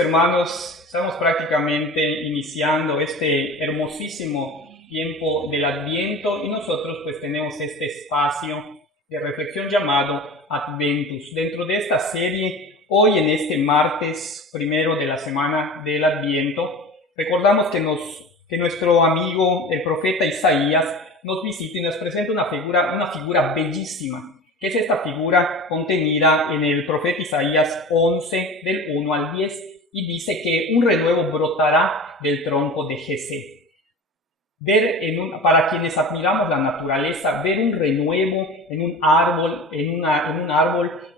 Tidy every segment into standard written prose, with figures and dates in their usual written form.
hermanos, estamos prácticamente iniciando este hermosísimo tiempo del Adviento y nosotros pues tenemos este espacio de reflexión llamado Adventus. Dentro de esta serie, hoy en este martes primero de la semana del Adviento, recordamos que nuestro amigo el profeta Isaías nos visita y nos presenta una figura bellísima, que es esta figura contenida en el profeta Isaías 11, del 1 al 10, y dice que un renuevo brotará del tronco de Jesé. Para quienes admiramos la naturaleza, ver un renuevo en un árbol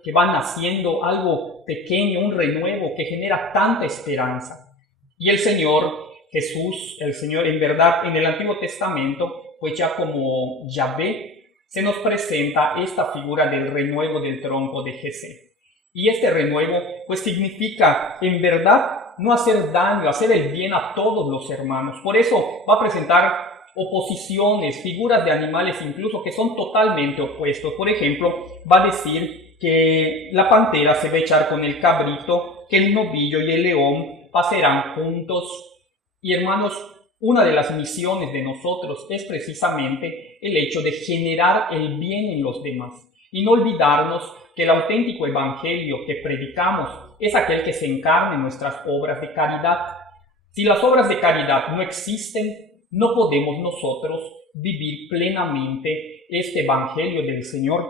que va naciendo, algo pequeño, un renuevo que genera tanta esperanza. Y el Señor Jesús, el Señor en verdad en el Antiguo Testamento, pues ya como Yahvé, se nos presenta esta figura del renuevo del tronco de Jesé. Y este renuevo pues significa en verdad no hacer daño, hacer el bien a todos los hermanos. Por eso va a presentar oposiciones, figuras de animales incluso que son totalmente opuestos. Por ejemplo, va a decir que la pantera se va a echar con el cabrito, que el novillo y el león pasarán juntos. Y hermanos, una de las misiones de nosotros es precisamente el hecho de generar el bien en los demás y no olvidarnos que el auténtico evangelio que predicamos es aquel que se encarna en nuestras obras de caridad. Si las obras de caridad no existen, no podemos nosotros vivir plenamente este evangelio del Señor.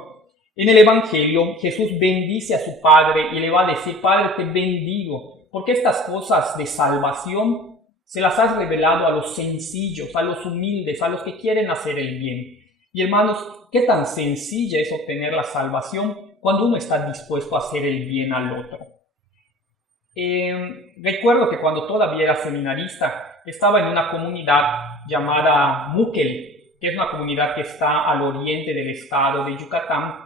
En el evangelio, Jesús bendice a su Padre y le va a decir: Padre, te bendigo, porque estas cosas de salvación se las has revelado a los sencillos, a los humildes, a los que quieren hacer el bien. Y hermanos, qué tan sencilla es obtener la salvación cuando uno está dispuesto a hacer el bien al otro. Recuerdo que cuando todavía era seminarista, estaba en una comunidad llamada Mukel, que es una comunidad que está al oriente del estado de Yucatán.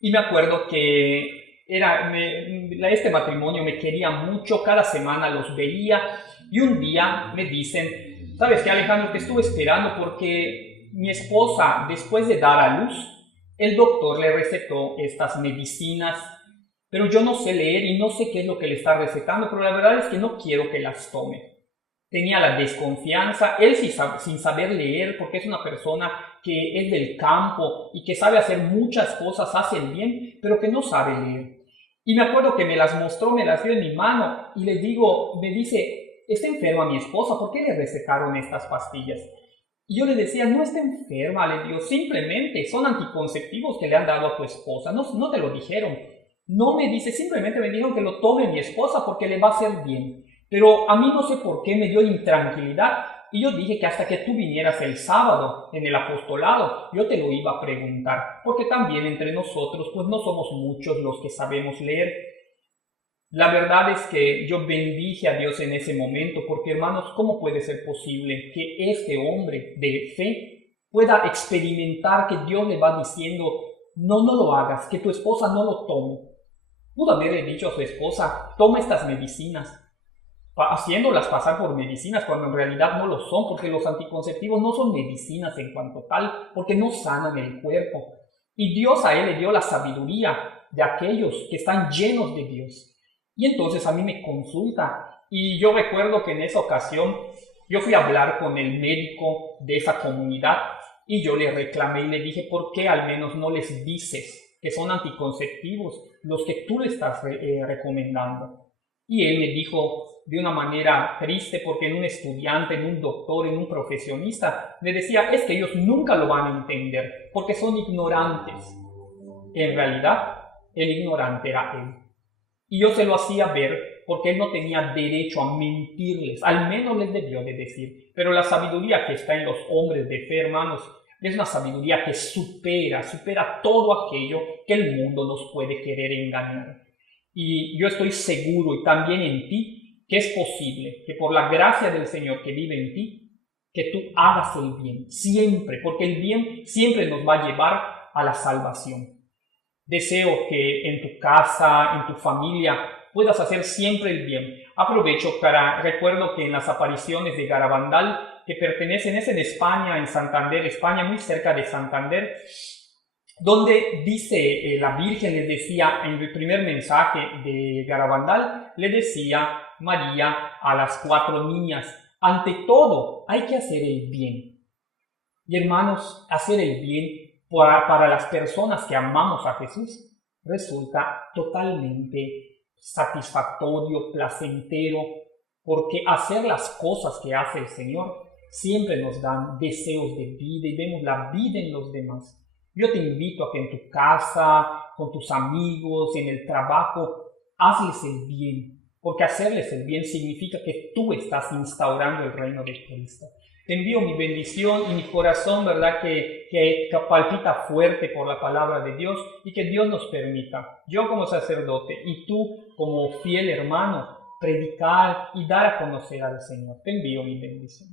Y me acuerdo que este matrimonio me quería mucho, cada semana los veía. Y un día me dicen: ¿sabes qué, Alejandro? Te estuve esperando porque mi esposa, después de dar a luz, el doctor le recetó estas medicinas, pero yo no sé leer y no sé qué es lo que le está recetando, pero la verdad es que no quiero que las tome. Tenía la desconfianza, él sin saber leer, porque es una persona que es del campo y que sabe hacer muchas cosas, hace el bien, pero que no sabe leer. Y me acuerdo que me las mostró, me las dio en mi mano y me dice: ¿está enferma mi esposa? ¿Por qué le recetaron estas pastillas? Y yo le decía: no está enferma, le digo, simplemente son anticonceptivos que le han dado a tu esposa, no te lo dijeron. No, me dice, simplemente me dijeron que lo tome mi esposa porque le va a hacer bien. Pero a mí no sé por qué me dio intranquilidad y yo dije que hasta que tú vinieras el sábado en el apostolado, yo te lo iba a preguntar, porque también entre nosotros pues no somos muchos los que sabemos leer. La verdad es que yo bendije a Dios en ese momento, porque hermanos, ¿cómo puede ser posible que este hombre de fe pueda experimentar que Dios le va diciendo: no lo hagas, que tu esposa no lo tome? Pudo haberle dicho a su esposa: toma estas medicinas, haciéndolas pasar por medicinas cuando en realidad no lo son, porque los anticonceptivos no son medicinas en cuanto tal, porque no sanan el cuerpo. Y Dios a él le dio la sabiduría de aquellos que están llenos de Dios. Y entonces a mí me consulta, y yo recuerdo que en esa ocasión yo fui a hablar con el médico de esa comunidad y yo le reclamé y le dije: ¿por qué al menos no les dices que son anticonceptivos los que tú le estás recomendando? Y él me dijo de una manera triste, porque en un estudiante, en un doctor, en un profesionista, le decía: es que ellos nunca lo van a entender porque son ignorantes. En realidad, el ignorante era él. Y yo se lo hacía ver porque él no tenía derecho a mentirles, al menos les debió de decir. Pero la sabiduría que está en los hombres de fe, hermanos, es una sabiduría que supera todo aquello que el mundo nos puede querer engañar. Y yo estoy seguro, y también en ti, que es posible que por la gracia del Señor que vive en ti, que tú hagas el bien, siempre, porque el bien siempre nos va a llevar a la salvación. Deseo que en tu casa, en tu familia, puedas hacer siempre el bien. Recuerdo que en las apariciones de Garabandal, que es en España, en Santander, España, muy cerca de Santander, donde dice la Virgen les decía en el primer mensaje de Garabandal, le decía María a las 4 niñas, ante todo hay que hacer el bien. Y hermanos, hacer el bien para las personas que amamos a Jesús resulta totalmente satisfactorio, placentero, porque hacer las cosas que hace el Señor siempre nos dan deseos de vida y vemos la vida en los demás. Yo te invito a que en tu casa, con tus amigos, en el trabajo, hazles el bien, porque hacerles el bien significa que tú estás instaurando el reino de Cristo. Te envío mi bendición y mi corazón, ¿verdad? Que palpita fuerte por la palabra de Dios y que Dios nos permita, yo como sacerdote y tú como fiel hermano, predicar y dar a conocer al Señor. Te envío mi bendición.